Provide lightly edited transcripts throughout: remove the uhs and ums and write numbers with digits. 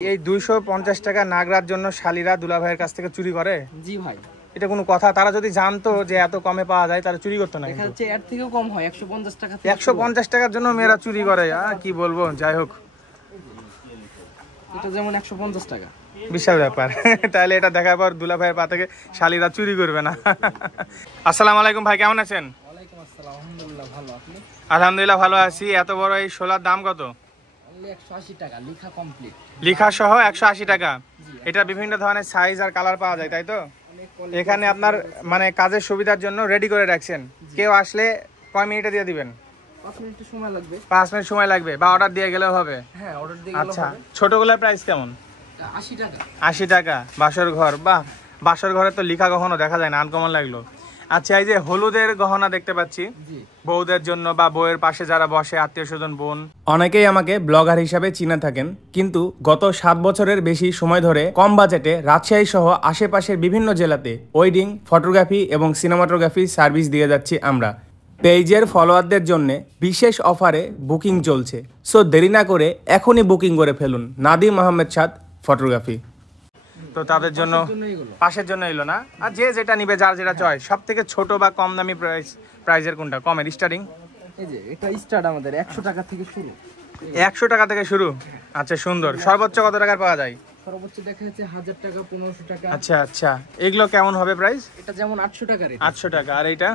এই 250 টাকা নাগরার জন্য শালীরা দুলা ভাইয়ের কাছ থেকে চুরি করে? জি ভাই, এটা কোনো কথা? তারা যদি জানতো যে এত কমে পাওয়া যায় তারা চুরি করতো না। দেখা যাচ্ছে এর থেকেও কম হয় 150 টাকা। 150 টাকার জন্য মেয়েরা চুরি করে? কি বলবো, যাই হোক, এটা যেমন 150 টাকা, বিশাল ব্যাপার। তাহলে এটা দেখার পর দুলা ভাইয়ের পা থেকে শালীরা চুরি করবে না। আসসালামু আলাইকুম ভাই, কেমন আছেন? ওয়ালাইকুম আসসালাম, আলহামদুলিল্লাহ ভালো। আপনি? আলহামদুলিল্লাহ ভালো আছি। এত বড় এই শোলার দাম কত? 180 টাকা, লেখা কমপ্লিট, লেখা সহ 180 টাকা। এটা বিভিন্ন ধরনের সাইজ আর কালার পাওয়া যায়, তাই তো? এখানে আপনার মানে কাজের সুবিধার জন্য রেডি করে রাখছেন, কেউ আসলে কয় মিনিটে দিয়ে দিবেন? 5 মিনিট সময় লাগবে। 5 মিনিট সময় লাগবে, বা অর্ডার দিয়ে গেলেও হবে? হ্যাঁ, অর্ডার দিয়ে গেলেও আচ্ছা, হবে। ছোটগুলোর প্রাইস কেমন? 80 টাকা। 80 টাকা। বাসর ঘর, বাহ, বাসর ঘরে তো লেখা কখনো দেখা যায় না, আনকমন লাগলো। আচ্ছা, এই যে হলুদের গহনা দেখতে পাচ্ছি বউদের জন্য বা বউয়ের পাশে যারা বসে, আত্মীয় স্বজন, বোন, অনেকেই আমাকে ব্লগার হিসাবে চিনে থাকেন, কিন্তু গত 7 বছরের বেশি সময় ধরে কম বাজেটে রাজশাহী সহ আশেপাশের বিভিন্ন জেলাতে ওয়েডিং ফটোগ্রাফি এবং সিনেমাটোগ্রাফি সার্ভিস দিয়ে যাচ্ছি আমরা। পেজের ফলোয়ারদের জন্য বিশেষ অফারে বুকিং চলছে, সো দেরি না করে এখনই বুকিং করে ফেলুন নাদিম আহমেদ সাদ ফটোগ্রাফি। তো তাদের জন্য পাশের জন্য এলো না, আর যে যেটা নিবে, যার যেটা চয়েস। সব থেকে ছোট বা কম দামি প্রাইজের কোনটা? কমের স্টার্টিং? এই যে এটা স্টার্ট আমাদের 100 টাকা থেকে শুরু। 100 টাকা থেকে শুরু? আচ্ছা, সুন্দর। সর্বোচ্চ কত টাকার পাওয়া যায়? সর্বোচ্চ দেখা যাচ্ছে 1000 টাকা, 1500 টাকা। আচ্ছা আচ্ছা, এগুলো কেমন হবে প্রাইস? এটা যেমন 800 টাকা রেট। 800 টাকা। আর এইটা?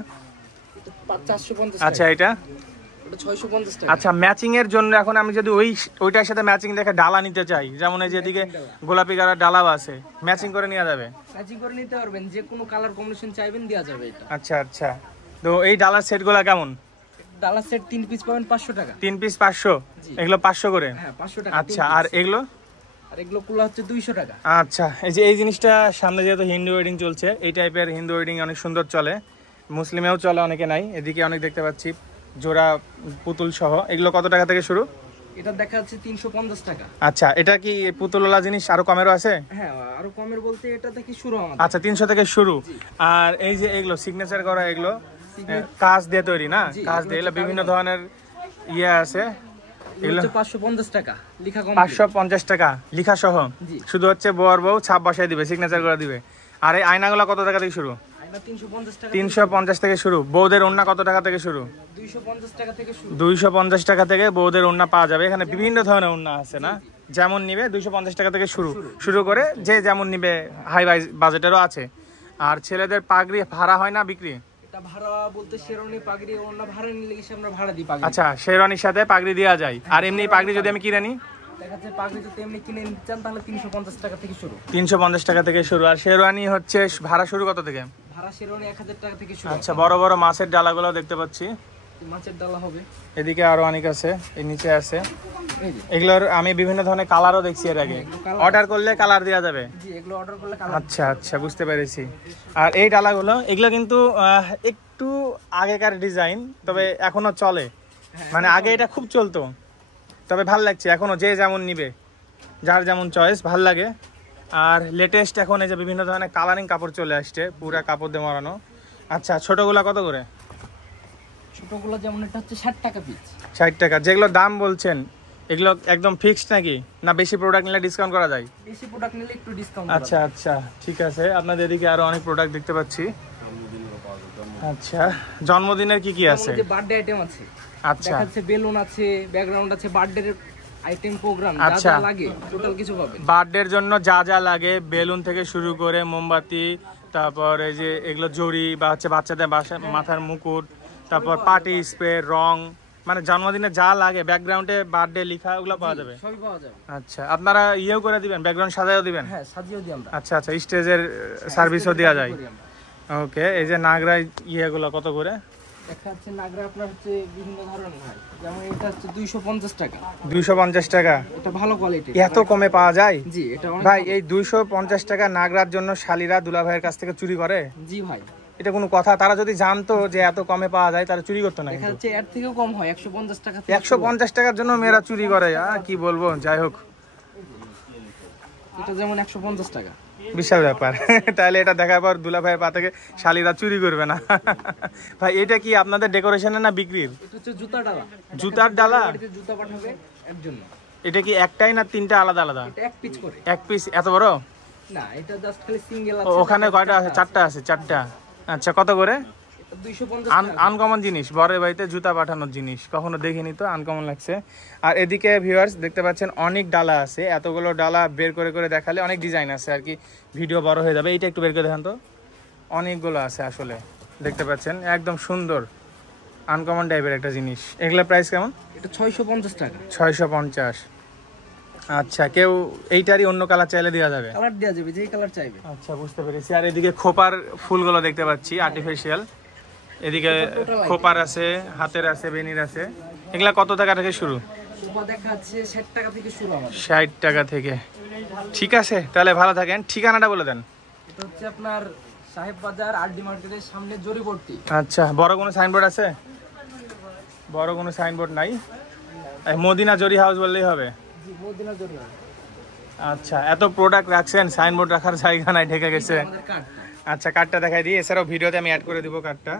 450 টাকা। আচ্ছা, এটা? এটা 650 টাকা। আচ্ছা, ম্যাচিং এর জন্য এখন আমি যদি ওইটার সাথে ম্যাচিং দেখে ডালা নিতে চাই, যেমন এই যেদিকে গোলাপি কালার ডালাও আছে, ম্যাচিং করে নেওয়া যাবে? ম্যাচিং করে নিতে পারবেন, যে কোনো কালার কম্বিনেশন চাইবেন দেওয়া যাবে এটা। আচ্ছা আচ্ছা, তো এই ডালার সেটগুলো কেমন? ডালার সেট 3 পিস পাবেন 500 টাকা। 3 পিস 500? এগুলো 500 করে? হ্যাঁ, 500 টাকা। আচ্ছা, আর এগুলো? আর এগুলো কুলা হচ্ছে 200 টাকা। আচ্ছা, এই যে এই জিনিসটা সামনে যেহেতু হিন্দু ওয়েডিং চলছে, এই টাইপের হিন্দু ওয়েডিং অনেক সুন্দর চলে, মুসলিমেও চলে, অনেকে নাই। এদিকে অনেক দেখতে পাচ্ছি জোড়া পুতুল সহ। এগুলো কত টাকা থেকে শুরু? এটা দেখা যাচ্ছে 350 টাকা। আচ্ছা, এটা কি পুতুলওয়ালা জিনিস আরো কমেরও আছে? হ্যাঁ, আরো কমের বলতে এটা থেকে শুরু আমাদের। আচ্ছা, 300 থেকে শুরু। আর এই যে এগুলো সিগনেচার করা, এগুলো কাজ দিয়ে তৈরি না? কাজ দিয়ে, এগুলো বিভিন্ন ধরনের ইয়ে আছে। এগুলো 550 টাকা, লেখা কম। 550 টাকা লেখা সহ? শুধু হচ্ছে বর বউ ছাপ বসাই দিবে, সিগনেচার করে দিবে। আর এই আয়নাগুলো কত টাকা থেকে শুরু? 350 টাকা। 350 থেকে শুরু। বউদের ওড়না কত টাকা থেকে শুরু? 250 টাকা থেকে শুরু। 250 টাকা থেকে বউদের ওড়না পাওয়া যাবে। এখানে বিভিন্ন ধরনের ওড়না আছে না? যেমন নিবে 250 টাকা থেকে শুরু করে, যে যেমন নিবে, হাই বাজেটেরও আছে। আর ছেলেদের পাগড়ি ভাড়া হয় না বিক্রি? এটা ভাড়া বলতে শেরওয়ানি পাগড়ি ওড়না ভাড়া নিলে কি আমরা ভাড়া দিই পাগড়ি। আচ্ছা, শেরওয়ানির সাথে পাগড়ি দেওয়া যায়। আর এমনি পাগড়ি যদি আমি কিনে নিই? দেখা যাচ্ছে পাগড়ি যদি এমনি কিনে নিতে চান তাহলে 350 টাকা থেকে শুরু। 350 টাকা থেকে শুরু। আর শেরওয়ানি হচ্ছে ভাড়া শুরু কত থেকে? ভাড়া শেরওয়ানি 1000 টাকা থেকে শুরু। আচ্ছা, বড় বড় মাছের ডালাগুলো দেখতে পাচ্ছি। মাছের ডালা হবে। এদিকে আরো অনেক আছে, এই নিচে আছে। এগুলোর আমি বিভিন্ন ধরনের কালারও দেখছি এর আগে। অর্ডার করলে কালার দেওয়া যাবে? জি, এগুলো অর্ডার করলে কালার। আচ্ছা আচ্ছা, বুঝতে পেরেছি। আর এই ডালাগুলো, এগুলো কিন্তু একটু আগেকার ডিজাইন, তবে এখনো চলে। মানে আগে এটা খুব চলতো, তবে ভাল লাগছে এখনো, যে যেমন নিবে, যার যেমন চয়েস ভাল লাগে। আর লেটেস্ট এখন এই যে বিভিন্ন ধরনের কালারিং কাপড় চলে আসছে, পুরা কাপড় দিয়ে মারানো। আচ্ছা, ছোটগুলা কত করে? ছোটগুলো যেমন এটা হচ্ছে 60 টাকা পিস। 60 টাকা। যেগুলো দাম বলছেন এগুলো একদম ফিক্সড নাকি, না বেশি প্রোডাক্ট নিলে ডিসকাউন্ট করা যায়? বেশি প্রোডাক্ট নিলে একটু ডিসকাউন্ট। আচ্ছা আচ্ছা, ঠিক আছে। আপনাদের এদিকে আরো অনেক প্রোডাক্ট দেখতে পাচ্ছি। আচ্ছা, জন্মদিনের কি কি আছে? যে বার্থডে আইটেম আছে। আচ্ছা, দেখা যাচ্ছে বেলুন আছে, ব্যাকগ্রাউন্ড আছে, বার্থডে আইটেম প্রোগ্রাম যা আচ্ছা, যা লাগে টোটাল কিছু পাবেন। বার্থডের জন্য যা যা লাগে, বেলুন থেকে শুরু করে মোমবাতি, তারপর এই যে এগুলো জড়ি, বা হচ্ছে বাচ্চাদের মাথার মুকুট, তারপর পার্টি স্প্রে, রং, মানে জন্মদিনে যা লাগে, ব্যাকগ্রাউন্ডে বার্থডে লেখা, ওগুলো পাওয়া যাবে? সবই পাওয়া যাবে। আচ্ছা, আপনারা ইয়েও করে দিবেন, ব্যাকগ্রাউন্ড সাজায়ও দিবেন? হ্যাঁ, সাজিয়েও দিই আমরা। আচ্ছা আচ্ছা, স্টেজের সার্ভিসও দেওয়া যায়? ওকে। এই যে নাগরা ইয়েগুলো কত করে? দেখা যাচ্ছে নাগরা আপনার হচ্ছে বিভিন্ন ধরনের হয়, যেমন এটা হচ্ছে 250 টাকা। 250 টাকা? এটা ভালো কোয়ালিটি। এত কমে পাওয়া যায়? জি, এটা অনেক ভাই, এই 250 টাকা নাগরার জন্য শালীরা দুলা ভাইয়ের কাছ থেকে চুরি করে? জি ভাই, এটা কোনো কথা? তারা যদি জানতো যে এত কমে পাওয়া যায় তারা চুরি করতো না। দেখা যাচ্ছে এর থেকেও কম হয় 150 টাকা। 150 টাকার জন্য মেয়েরা চুরি করে? কি বলবো, যাই হোক, এটা যেমন 150 টাকা, বিশাল ব্যাপার। তাহলে এটা দেখার পর দুলা ভাইয়ের পা থেকে শালীরা চুরি করবে না। ভাই, এটা কি আপনাদের ডেকোরেশনের না বিক্রির? এটা হচ্ছে জুতার ডালা। জুতার ডালা? জুতা পাঠাবে এর জন্য। এটা কি একটাই না তিনটা আলাদা আলাদা? এটা এক পিস করে। এক পিস এত বড়? না, এটা জাস্ট খালি সিঙ্গেল ও, আছে। ওখানে কয়টা আছে? চারটা আছে, চারটা। আচ্ছা, কত করে? এটা 250 টাকা। আনকমন জিনিস, বরের বাড়িতে জুতা পাঠানোর জিনিস, কখনো দেখিনি তো, আনকমন লাগছে। আর এদিকে ভিউয়ার্স দেখতে পাচ্ছেন অনেক ডালা আছে, এতগুলো ডালা বের করে করে দেখালে অনেক ডিজাইন আছে আর কি, ভিডিও বড় হয়ে যাবে। এইটা একটু বের করে দেখান তো, অনেকগুলো আছে আসলে, দেখতে পাচ্ছেন একদম সুন্দর আনকমন টাইপের একটা জিনিস। এগুলা প্রাইস কেমন? এটা 650 টাকা। 650। আচ্ছা, কেউ এইটারই অন্য কালার চাইলে দেওয়া যাবে? কালার দেওয়া যাবে, যেই কালার চাইবে। আচ্ছা, বুঝতে পেরেছি। আর এদিকে খোপার ফুলগুলো দেখতে পাচ্ছি আর্টিফিশিয়াল, এদিকে খোপার আছে, হাতের আছে, বেনির আছে। এগুলা কত টাকা থেকে শুরু? সুপা দেখাচ্ছে 60 টাকা থেকে শুরু আমাদের। 60 টাকা থেকে। ঠিক আছে, তাহলে ভালো থাকেন। ঠিকানাটা বলে দেন। এটা হচ্ছে আপনার সাহেব বাজার আরডি মার্কেটের সামনে জরিপট্টি। আচ্ছা, বড় কোনো সাইনবোর্ড আছে? বড় কোনো সাইনবোর্ড নাই, এই মদিনা জরি হাউস বললেই হবে? জি, মদিনা জরি। আচ্ছা, এত প্রোডাক্ট রাখছেন, সাইনবোর্ড রাখার জায়গা নাই, ঢেকে গেছে। আমাদের কার্ডটা। আচ্ছা, কার্ডটা দেখাই দিই, এছাড়াও ভিডিওতে আমি অ্যাড করে দিব কার্ডটা।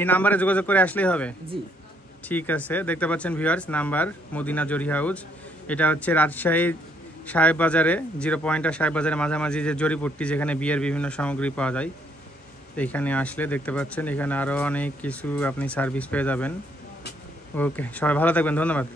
এই নাম্বারে যোগাযোগ করে আসলেই হবে? জি। ঠিক আছে, দেখতে পাচ্ছেন ভিউয়ার্স, নাম্বার মদিনা জরি হাউস। এটা হচ্ছে রাজশাহী সাহেব বাজারে, 0 পয়েন্ট আর সাহেব বাজারের মাঝামাঝি যে জরিপট্টি, যেখানে বিয়ের বিভিন্ন সামগ্রী পাওয়া যায়। এইখানে আসলে দেখতে পাচ্ছেন এখানে আরও অনেক কিছু আপনি সার্ভিস পেয়ে যাবেন। ওকে, সবাই ভালো থাকবেন, ধন্যবাদ।